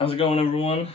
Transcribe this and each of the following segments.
How's it going, everyone?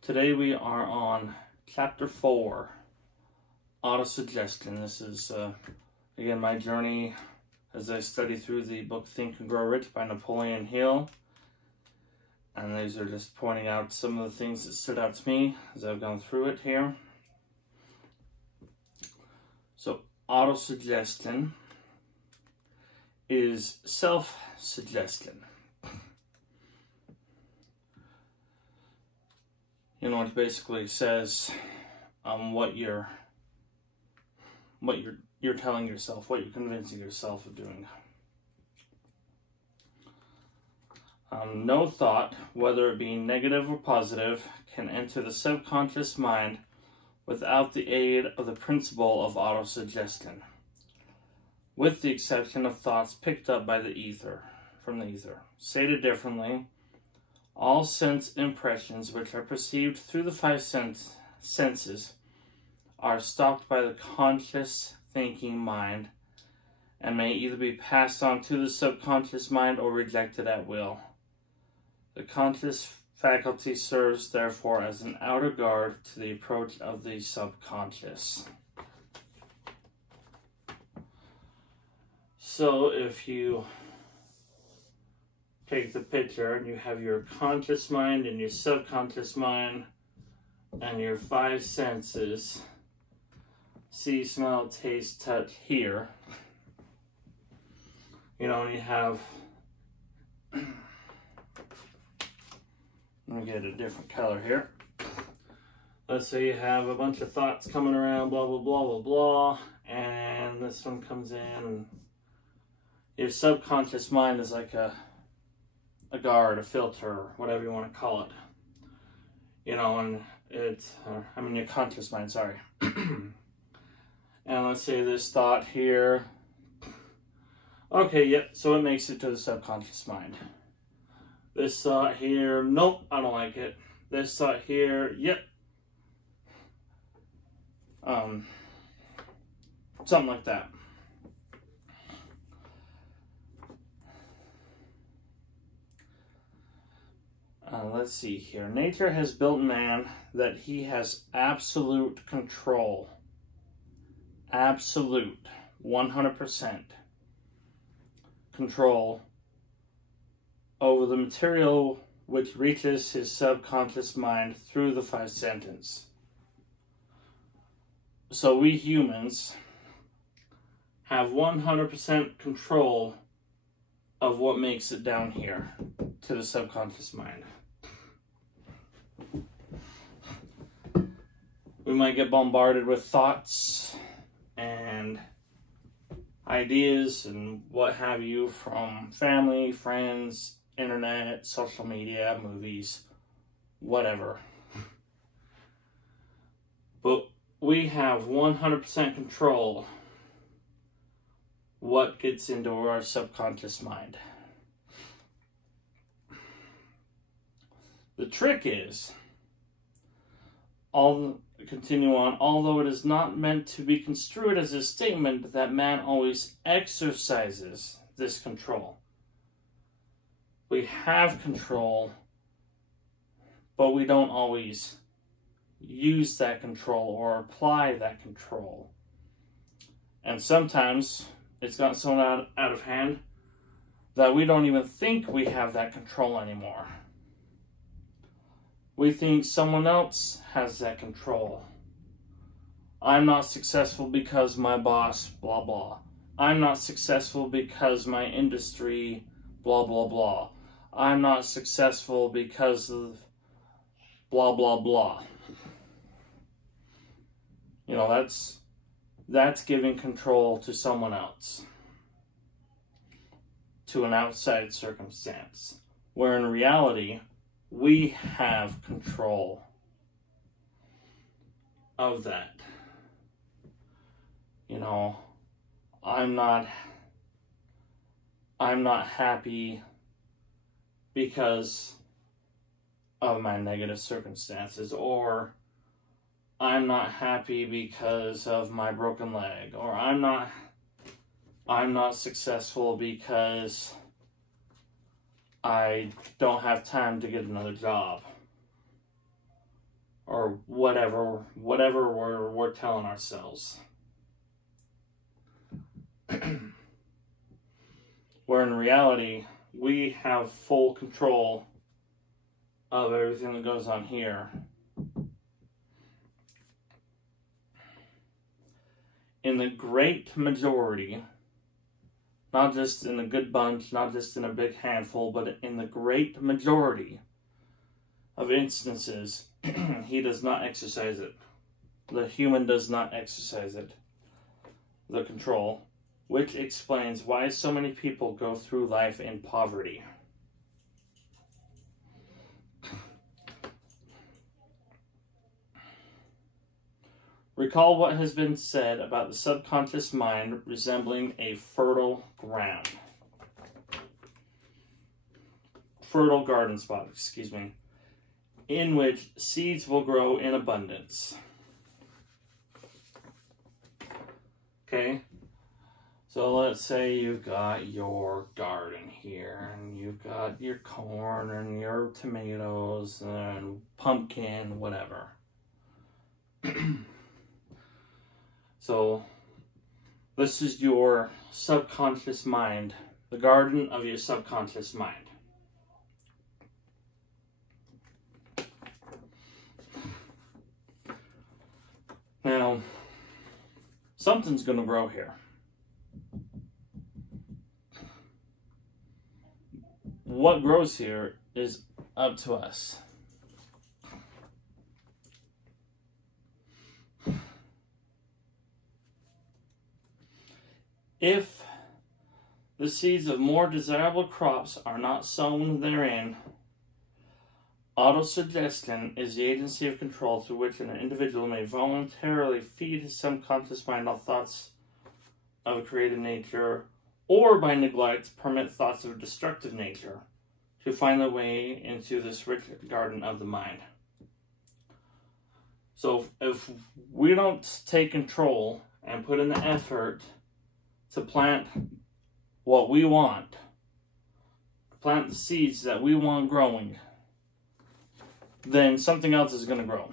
Today we are on Chapter 4, Autosuggestion. This is, again, my journey as I study through the book Think and Grow Rich by Napoleon Hill. And these are just pointing out some of the things that stood out to me as I've gone through it here. So, autosuggestion is self-suggestion. You know, it basically says what you're telling yourself, what you're convincing yourself of doing. No thought, whether it be negative or positive, can enter the subconscious mind without the aid of the principle of autosuggestion, with the exception of thoughts picked up by the ether, from the ether. Stated differently, all sense impressions which are perceived through the five senses are stopped by the conscious thinking mind and may either be passed on to the subconscious mind or rejected at will. The conscious faculty serves, therefore, as an outer guard to the approach of the subconscious. So if you take the picture and you have your conscious mind and your subconscious mind and your five senses, see, smell, taste, touch, hear. You know, and you have, let me get a different color here. Let's say you have a bunch of thoughts coming around, blah, blah, blah, blah, blah, and this one comes in, and your subconscious mind is like a guard, a filter, whatever you want to call it. You know, and it's, your conscious mind, sorry. And let's say this thought here. Okay, yep, so it makes it to the subconscious mind. This thought here, nope, I don't like it. This thought here, yep. Something like that. Let's see here. Nature has built man that he has absolute control. Absolute. 100% control over the material which reaches his subconscious mind through the five senses. So we humans have 100% control of what makes it down here to the subconscious mind. We might get bombarded with thoughts and ideas and what have you from family, friends, internet, social media, movies, whatever. But we have 100% control what gets into our subconscious mind. The trick is, continue on, although it is not meant to be construed as a statement that man always exercises this control. We have control, but we don't always use that control or apply that control. And sometimes it's gotten so out of hand that we don't even think we have that control anymore. We think someone else has that control. I'm not successful because my boss, blah, blah. I'm not successful because my industry, blah, blah, blah. I'm not successful because of blah, blah, blah. You know, that's giving control to someone else, to an outside circumstance, where in reality, we have control of that. You know, I'm not happy because of my negative circumstances, or I'm not happy because of my broken leg, or I'm not successful because I don't have time to get another job. Or whatever we're telling ourselves. Where in reality, we have full control of everything that goes on here. In the great majority, not just in a good bunch, not just in a big handful, but in the great majority of instances, he does not exercise it. The human does not exercise it. The control, which explains why so many people go through life in poverty. Recall what has been said about the subconscious mind resembling a fertile ground. Fertile garden spot, excuse me, in which seeds will grow in abundance. Okay, so let's say you've got your garden here, and you've got your corn and your tomatoes and pumpkin, whatever. So this is your subconscious mind, the garden of your subconscious mind. Now, something's going to grow here. What grows here is up to us. If the seeds of more desirable crops are not sown therein, autosuggestion is the agency of control through which an individual may voluntarily feed his subconscious mind all thoughts of a creative nature, or by neglect permit thoughts of a destructive nature to find their way into this rich garden of the mind. So if we don't take control and put in the effort to plant what we want, plant the seeds that we want growing, then something else is going to grow.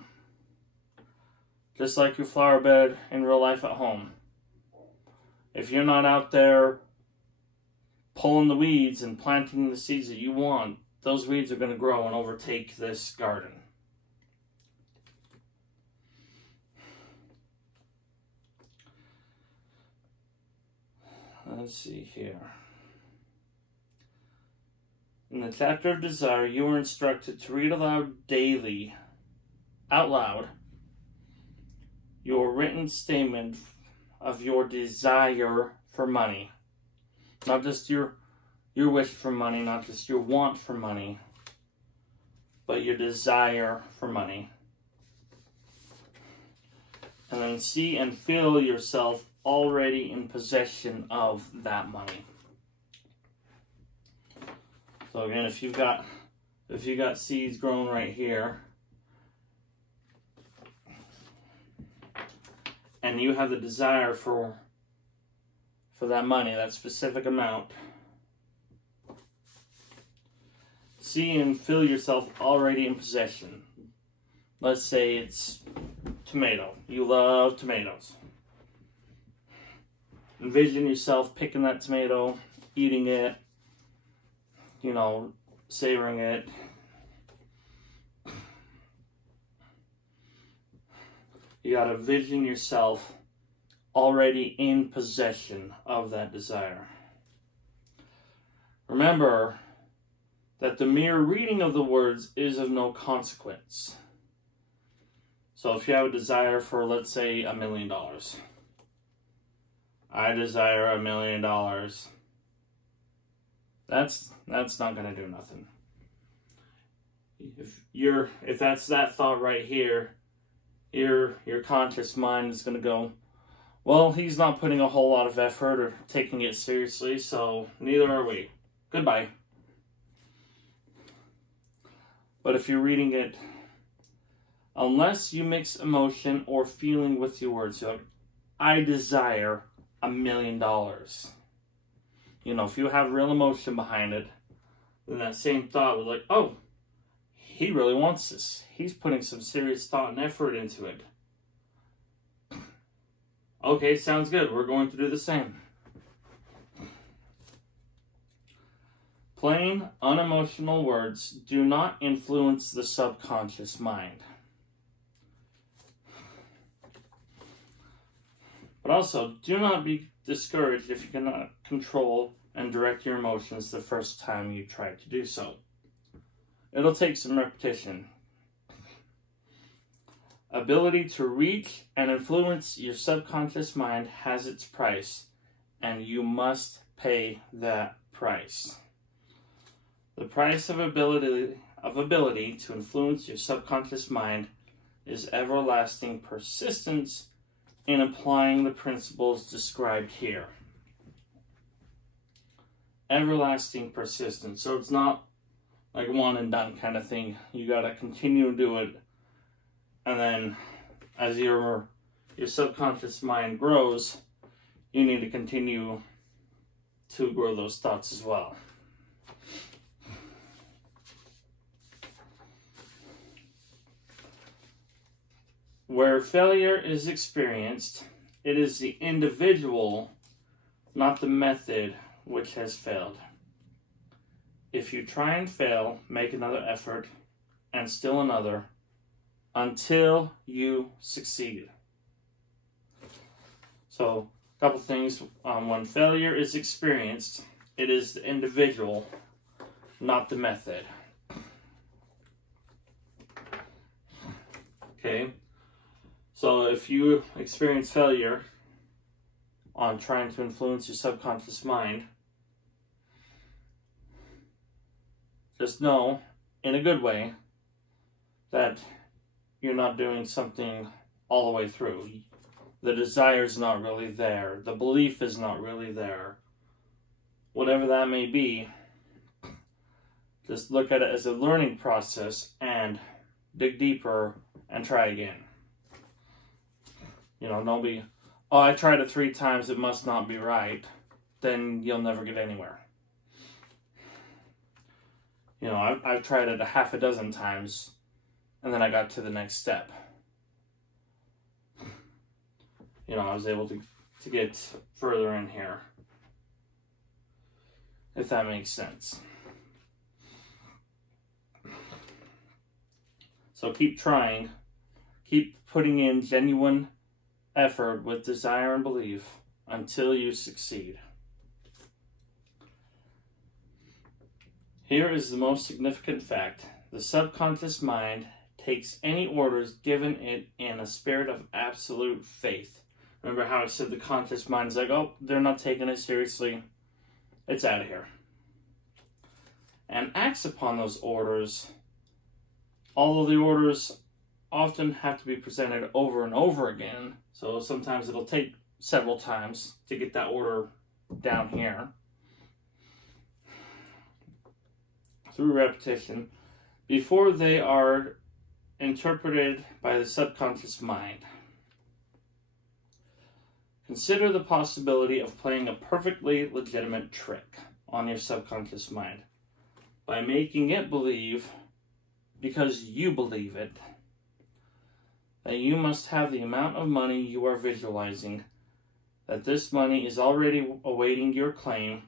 Just like your flower bed in real life at home. If you're not out there pulling the weeds and planting the seeds that you want, those weeds are going to grow and overtake this garden. Let's see here. In the chapter of desire, you are instructed to read aloud daily, out loud, your written statement of your desire for money. Not just your wish for money, not just your want for money, but your desire for money. And then see and feel yourself already in possession of that money. So again, if you've got seeds growing right here, and you have the desire for that money, that specific amount, see and feel yourself already in possession. Let's say it's tomato. You love tomatoes. Envision yourself picking that tomato, eating it, you know, savoring it. You gotta vision yourself already in possession of that desire. Remember that the mere reading of the words is of no consequence. So if you have a desire for, let's say, $1 million. I desire $1 million. That's not gonna do nothing. If that's that thought right here, your conscious mind is gonna go, well, he's not putting a whole lot of effort or taking it seriously, so neither are we. Goodbye. But if you're reading it, unless you mix emotion or feeling with your words, you're like, I desire $1 million. You know, if you have real emotion behind it, then that same thought was like, oh, he really wants this. He's putting some serious thought and effort into it. Okay, sounds good. We're going to do the same. Plain, unemotional words do not influence the subconscious mind. But also, do not be discouraged if you cannot control and direct your emotions the first time you try to do so. It'll take some repetition. Ability to reach and influence your subconscious mind has its price, and you must pay that price. The price of ability to influence your subconscious mind is everlasting persistence in applying the principles described here. Everlasting persistence. So it's not like one and done kind of thing. You gotta continue to do it, and then as your subconscious mind grows, you need to continue to grow those thoughts as well. Where failure is experienced, it is the individual, not the method, which has failed. If you try and fail, make another effort, and still another, until you succeed. So, a couple things. When failure is experienced, it is the individual, not the method. Okay? So if you experience failure on trying to influence your subconscious mind, just know, in a good way, that you're not doing something all the way through. The desire's not really there. The belief is not really there. Whatever that may be, just look at it as a learning process and dig deeper and try again. You know, don't be, oh, I tried it 3 times, it must not be right. Then you'll never get anywhere. You know, I've tried it a half a dozen times, and then I got to the next step. You know, I was able to get further in here. If that makes sense. So keep trying. Keep putting in genuine effort with desire and belief until you succeed. Here is the most significant fact. The subconscious mind takes any orders given it in a spirit of absolute faith. Remember how I said the conscious mind is like, oh, they're not taking it seriously. It's out of here. And acts upon those orders, although the orders often have to be presented over and over again. So sometimes it'll take several times to get that order down here. Through repetition, before they are interpreted by the subconscious mind. Consider the possibility of playing a perfectly legitimate trick on your subconscious mind by making it believe, because you believe it, that you must have the amount of money you are visualizing, that this money is already awaiting your claim,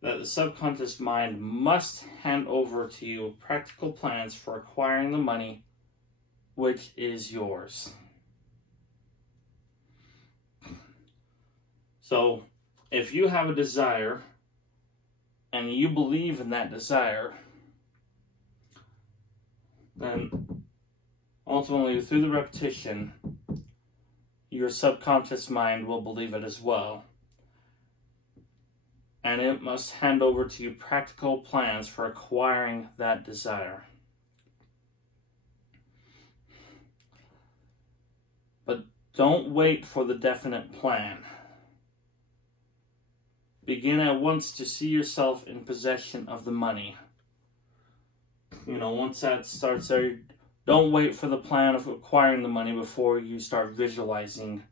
that the subconscious mind must hand over to you practical plans for acquiring the money which is yours. So, if you have a desire and you believe in that desire, then ultimately, through the repetition, your subconscious mind will believe it as well. And it must hand over to you practical plans for acquiring that desire. But don't wait for the definite plan. Begin at once to see yourself in possession of the money. You know, once that starts there, don't wait for the plan of acquiring the money before you start visualizing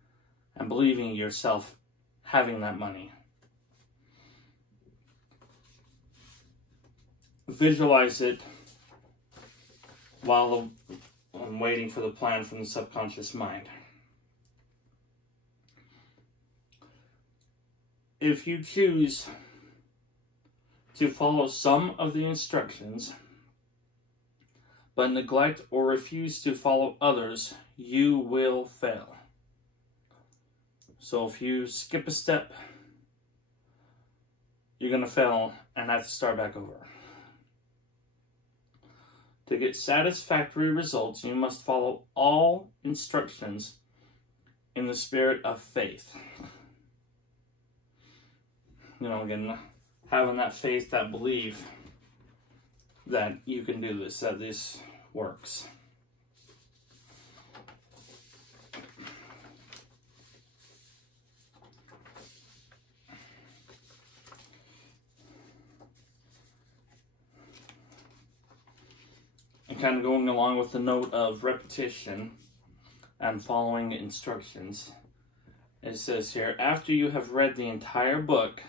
and believing yourself having that money. visualize it while I'm waiting for the plan from the subconscious mind. If you choose to follow some of the instructions, but neglect or refuse to follow others, you will fail. So if you skip a step, you're going to fail and have to start back over. To get satisfactory results, you must follow all instructions in the spirit of faith. You know, again, having that faith, that belief that you can do this, that this works. And kind of going along with the note of repetition and following instructions, it says here, after you have read the entire book,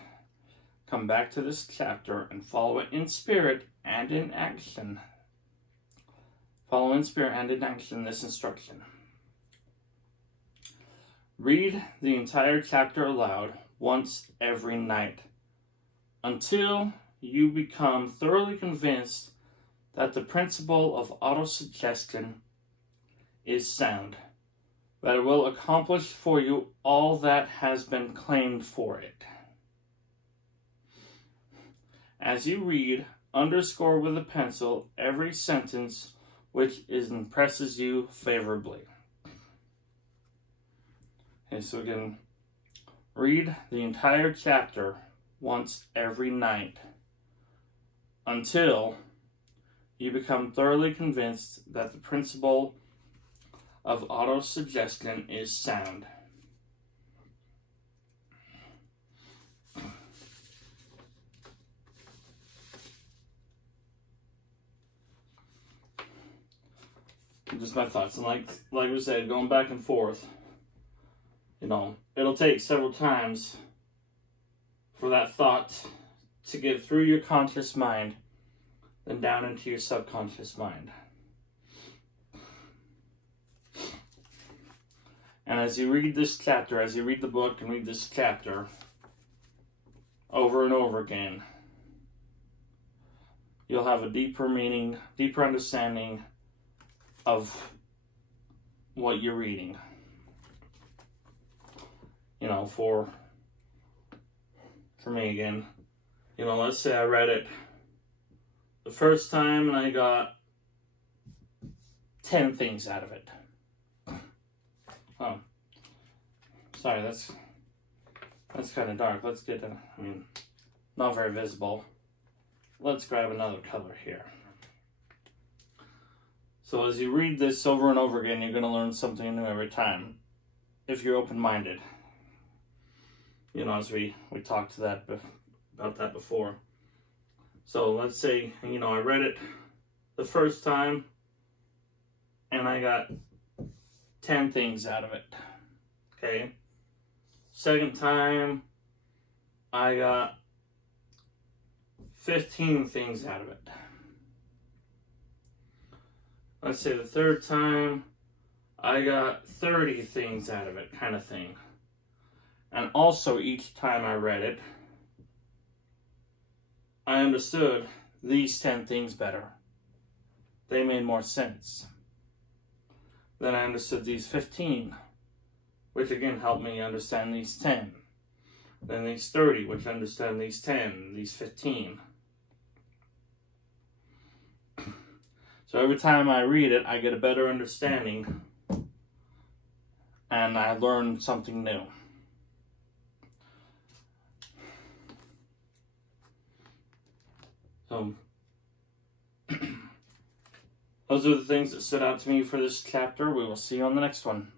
come back to this chapter and follow it in spirit and in action. Follow in spirit and in action this instruction. Read the entire chapter aloud once every night until you become thoroughly convinced that the principle of autosuggestion is sound, that it will accomplish for you all that has been claimed for it. As you read, underscore with a pencil every sentence which impresses you favorably. Okay, so again, read the entire chapter once every night until you become thoroughly convinced that the principle of autosuggestion is sound. Just my thoughts, and like we said, going back and forth, you know, it'll take several times for that thought to get through your conscious mind, then down into your subconscious mind. And as you read this chapter, as you read the book and read this chapter over and over again, you'll have a deeper meaning, deeper understanding of what you're reading. You know, for me again, you know, let's say I read it the first time and I got 10 things out of it. Oh, sorry, that's kind of dark. Let's get not very visible. Let's grab another color here. So as you read this over and over again, you're going to learn something new every time, if you're open-minded. You know, as we talked about that before. So let's say, you know, I read it the first time and I got 10 things out of it. Okay. Second time, I got 15 things out of it. Let's say the third time, I got 30 things out of it, kind of thing. And also each time I read it, I understood these 10 things better. They made more sense. Then I understood these 15, which again helped me understand these 10. Then these 30, which understand these 10, these 15. So every time I read it, I get a better understanding and I learn something new. So those are the things that stood out to me for this chapter. We will see you on the next one.